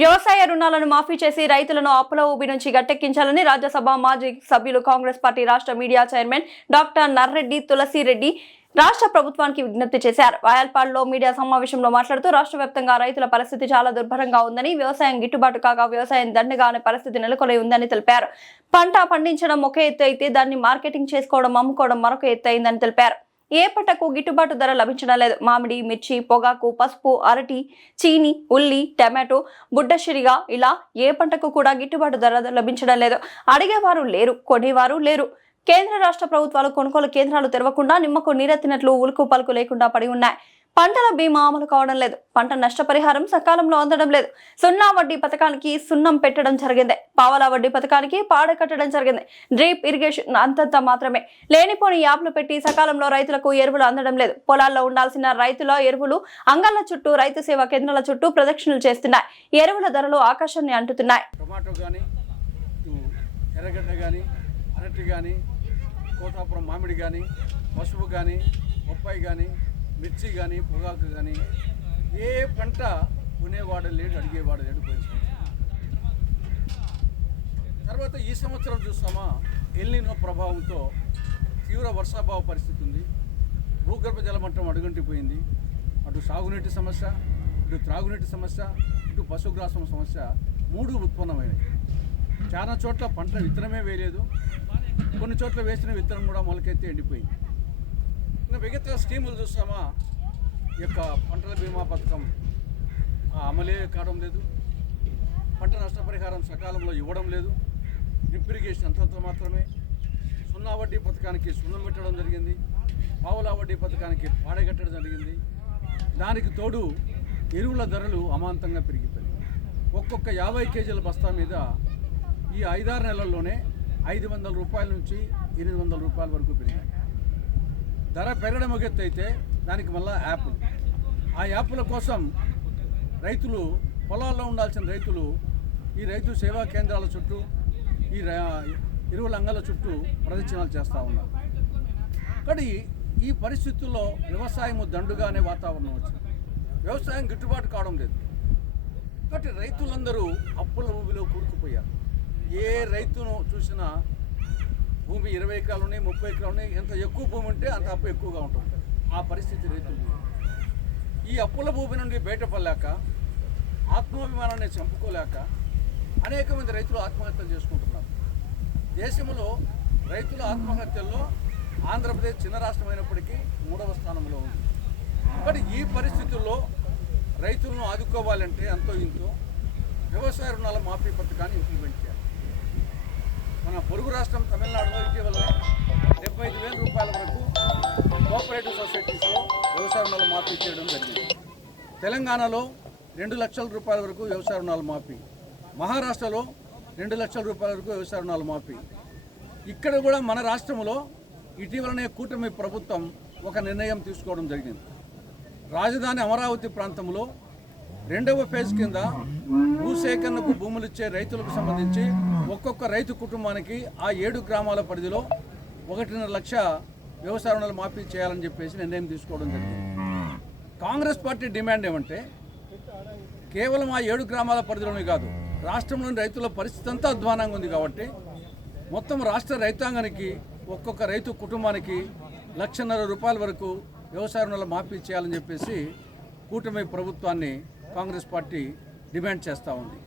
వ్యవసాయ రుణాలను మాఫీ చేసి రైతులను అప్పుల ఊబి నుంచి గట్టెక్కించాలని రాజ్యసభ మాజీ సభ్యులు కాంగ్రెస్ పార్టీ రాష్ట్ర media chairman doctor Narreddy Tulasireddy రాష్ట్ర ప్రభుత్వానికి విజ్ఞప్తి చేశారు. వాయల్పాడులో మీడియా సమావేశంలో మాట్లాడుతూ రాష్ట్ర వ్యాప్తంగా రైతుల పరిస్థితి చాలా దుర్భరంగా ఉందని, వ్యవసాయం గిట్టుబాటు కాక వ్యవసాయం దండగా అనే పరిస్థితి నెలకొని ఉందని తెలిపారు. పంట పండించడం ఒక ఎత్తు అయితే దాన్ని మార్కెటింగ్ చేసుకోవడం, అమ్ముకోవడం మరొక ఎత్తు అయిందని తెలిపారు. ఏ పంటకు గిట్టుబాటు ధర లభించడం లేదు. మామిడి, మిర్చి, పొగాకు, పసుపు, అరటి, చీని, ఉల్లి, టమాటో, బుడ్డశిరిగా ఇలా ఏ పంటకు కూడా గిట్టుబాటు ధర లభించడం లేదు. అడిగేవారు లేరు, కొనేవారు లేరు. కేంద్ర రాష్ట్ర ప్రభుత్వాలు కొనుగోలు కేంద్రాలు తెరవకుండా నిమ్మకు నీరెత్తినట్లు ఉలుకు పలుకు లేకుండా పడి ఉన్నాయి. పంటల బీమా అమలు కావడం లేదు. పంట నష్టపరిహారం సకాలంలో అందడం లేదు. సున్నా వడ్డీ పథకానికి సున్నం పెట్టడం జరిగింది. పావలా వడ్డీ పథకానికి పాడ కట్టడం జరిగింది. డ్రిప్ ఇరిగేషన్ అంతంత మాత్రమే. లేనిపోని యాప్లు పెట్టి సకాలంలో రైతులకు ఎరువులు అందడం లేదు. పొలాల్లో ఉండాల్సిన రైతుల ఎరువులు అంగళ్ళ చుట్టూ, రైతు సేవా కేంద్రాల చుట్టూ ప్రదక్షిణలు చేస్తున్నాయి. ఎరువుల ధరలు ఆకాశాన్ని అంటుతున్నాయి. కోటాపురం మామిడి కానీ, పసుపు కానీ, బొప్పాయి కానీ, మిర్చి కానీ, పొగాకు కానీ ఏ పంట కొనేవాడు లేడు, అడిగేవాడు లేడు. తర్వాత ఈ సంవత్సరం చూస్తామా, ఎల్నినో ప్రభావంతో తీవ్ర వర్షాభావ పరిస్థితి ఉంది. భూగర్భ జలమట్టం అడుగంటిపోయింది. అటు సాగునీటి సమస్య, ఇటు త్రాగునీటి సమస్య, ఇటు పశుగ్రాసం సమస్య 3 ఉత్పన్నమైనవి. చాలా చోట్ల పంట విత్తనమే వేయలేదు. కొన్ని చోట్ల వేసిన విత్తనం కూడా మొలకెత్తి ఎండిపోయింది. ఇంకా మిగతా స్కీములు చూస్తామా, ఈ యొక్క పంటల బీమా పథకం అమలే కావడం లేదు. పంట నష్టపరిహారం సకాలంలో ఇవ్వడం లేదు. డ్రిప్ ఇరిగేషన్ అంతంత మాత్రమే. సున్నా వడ్డీ పథకానికి సున్నం పెట్టడం జరిగింది. పావులా వడ్డీ పథకానికి పాడగట్టడం జరిగింది. దానికి తోడు ఎరువుల ధరలు అమాంతంగా పెరిగిపోయాయి. ఒక్కొక్క 50 కేజీల బస్తా మీద ఈ 5-6 నెలల్లోనే 500 రూపాయల నుంచి 800 రూపాయల వరకు పెరిగాయి. ధర పెరగడం ఒక ఎత్తు అయితే దానికి మళ్ళీ యాప్లు. ఆ యాప్ల కోసం రైతులు, పొలాల్లో ఉండాల్సిన రైతులు ఈ రైతు సేవా కేంద్రాల చుట్టూ, ఈ ఎరువుల అంగళ్ళ చుట్టూ ప్రదక్షిణాలు చేస్తూ ఉన్నారు. కానీ ఈ పరిస్థితుల్లో వ్యవసాయం దండుగా అనే వాతావరణం వచ్చింది. వ్యవసాయం గిట్టుబాటు కావడం లేదు. కాబట్టి రైతులందరూ అప్పుల ఊబిలో కూరుకుపోయారు. ఏ రైతును చూసినా భూమి 20 ఎకరాలు ఉన్నాయి, 30 ఎకరాలు ఉన్నాయి. ఎంత ఎక్కువ భూమి ఉంటే అంత అప్పు ఎక్కువగా ఉంటుంది. ఆ పరిస్థితి రైతులు. ఈ అప్పుల భూమి నుండి బయటపడలేక, ఆత్మాభిమానాన్ని చంపుకోలేక అనేక మంది రైతులు ఆత్మహత్యలు చేసుకుంటున్నారు. దేశంలో రైతుల ఆత్మహత్యల్లో ఆంధ్రప్రదేశ్ చిన్న రాష్ట్రమైనప్పటికీ 3వ స్థానంలో ఉంది. కానీ ఈ పరిస్థితుల్లో రైతులను ఆదుకోవాలంటే అంతో ఇంతో వ్యవసాయ రుణాల మాఫీ పథకాన్ని ఇంప్లిమెంట్ చేయాలి. మన పొరుగు రాష్ట్రం తమిళనాడులో ఇటీవల 75,000 రూపాయల వరకు కోఆపరేటివ్ సొసైటీస్లో వ్యవసాయ రుణాలు మాఫీ చేయడం జరిగింది. తెలంగాణలో 2 లక్షల రూపాయల వరకు వ్యవసాయ రుణాలు మాఫీ. మహారాష్ట్రలో 2 లక్షల రూపాయల వరకు వ్యవసాయ రుణాలు మాఫీ. ఇక్కడ కూడా మన రాష్ట్రంలో ఇటీవలనే కూటమి ప్రభుత్వం ఒక నిర్ణయం తీసుకోవడం జరిగింది. రాజధాని అమరావతి ప్రాంతంలో 2వ ఫేజ్ కింద భూసేకరణకు భూములు ఇచ్చే రైతులకు సంబంధించి ఒక్కొక్క రైతు కుటుంబానికి ఆ 7 గ్రామాల పరిధిలో 1.5 లక్ష వ్యవసాయ రుణాలు మాఫీ చేయాలని చెప్పేసి నిర్ణయం తీసుకోవడం జరిగింది. కాంగ్రెస్ పార్టీ డిమాండ్ ఏమంటే, కేవలం ఆ 7 గ్రామాల పరిధిలోనే కాదు, రాష్ట్రంలోని రైతుల పరిస్థితి అంతా అధ్వానంగా ఉంది. కాబట్టి మొత్తం రాష్ట్ర రైతాంగానికి ఒక్కొక్క రైతు కుటుంబానికి 1.5 లక్షల రూపాయల వరకు వ్యవసాయ రుణాలు మాఫీ చేయాలని చెప్పేసి కూటమి ప్రభుత్వాన్ని కాంగ్రెస్ పార్టీ డిమాండ్ చేస్తూ ఉంది.